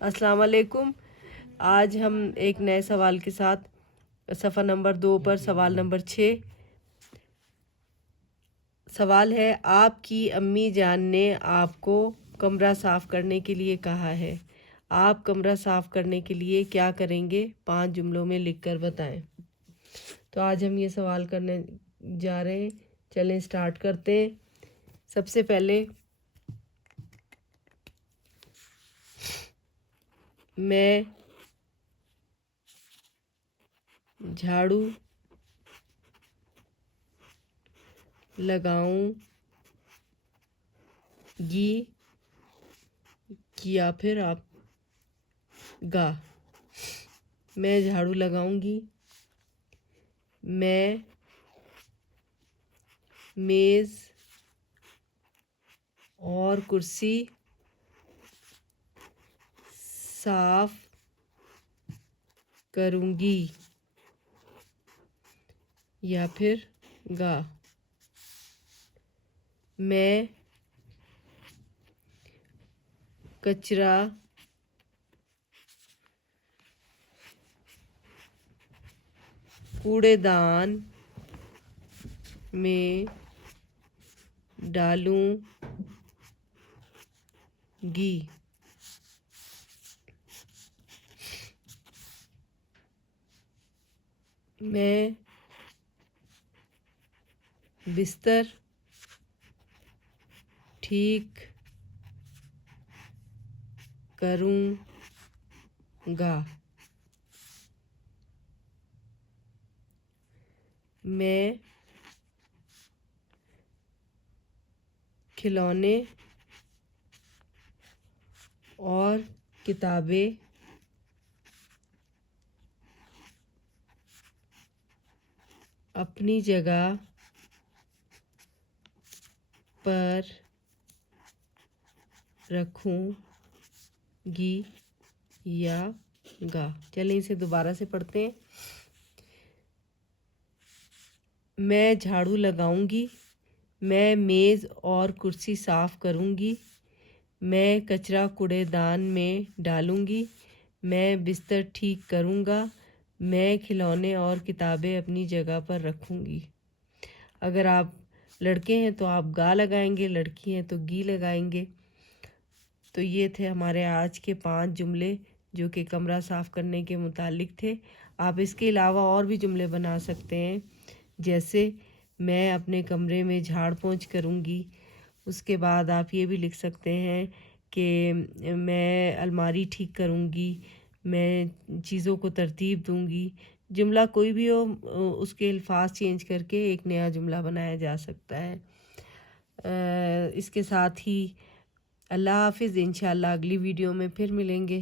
السلام علیکم۔ آج ہم ایک نئے سوال کے ساتھ صفحہ نمبر 2 پر سوال نمبر 6 سوال ہے، آپ کی امی جان نے آپ کو کمرہ صاف کرنے کے لیے کہا ہے، آپ کمرہ صاف کرنے کے لیے کیا کریں گے؟ 5 جملوں میں لکھ کر بتائیں۔ تو آج ہم یہ سوال کرنے جا رہے ہیں، چلیں سٹارٹ کرتے ہیں۔ سب سے پہلے میں جھاڑو لگاؤں گی یا پھر آپ گا؟ میں جھاڑو لگاؤں گی، میں میز اور کرسی صاف کروں گی یا پھر گا؟ میں کچرا کوڑے دان میں ڈالوں گی۔ میں بستر ٹھیک کروں گا۔ میں کھلونے اور کتابیں اپنی جگہ پر رکھوں گی یا گا؟ چلیں اسے دوبارہ سے پڑھتے ہیں۔ میں جھاڑو لگاؤں گی، میں میز اور کرسی صاف کروں گی، میں کچرا کوڑے دان میں ڈالوں گی، میں بستر ٹھیک کروں گا، میں کھلونے اور کتابیں اپنی جگہ پر رکھوں گی۔ اگر آپ لڑکے ہیں تو آپ گا لگائیں گے، لڑکی ہیں تو گی لگائیں گے۔ تو یہ تھے ہمارے آج کے 5 جملے جو کہ کمرہ صاف کرنے کے متعلق تھے۔ آپ اس کے علاوہ اور بھی جملے بنا سکتے ہیں، جیسے میں اپنے کمرے میں جھاڑ پونچھ کروں گی۔ اس کے بعد آپ یہ بھی لکھ سکتے ہیں کہ میں الماری ٹھیک کروں گی، میں چیزوں کو ترتیب دوں گی۔ جملہ کوئی بھی ہو، اس کے الفاظ چینج کر کے ایک نیا جملہ بنایا جا سکتا ہے۔ اس کے ساتھ ہی اللہ حافظ، انشاءاللہ اگلی ویڈیو میں پھر ملیں گے۔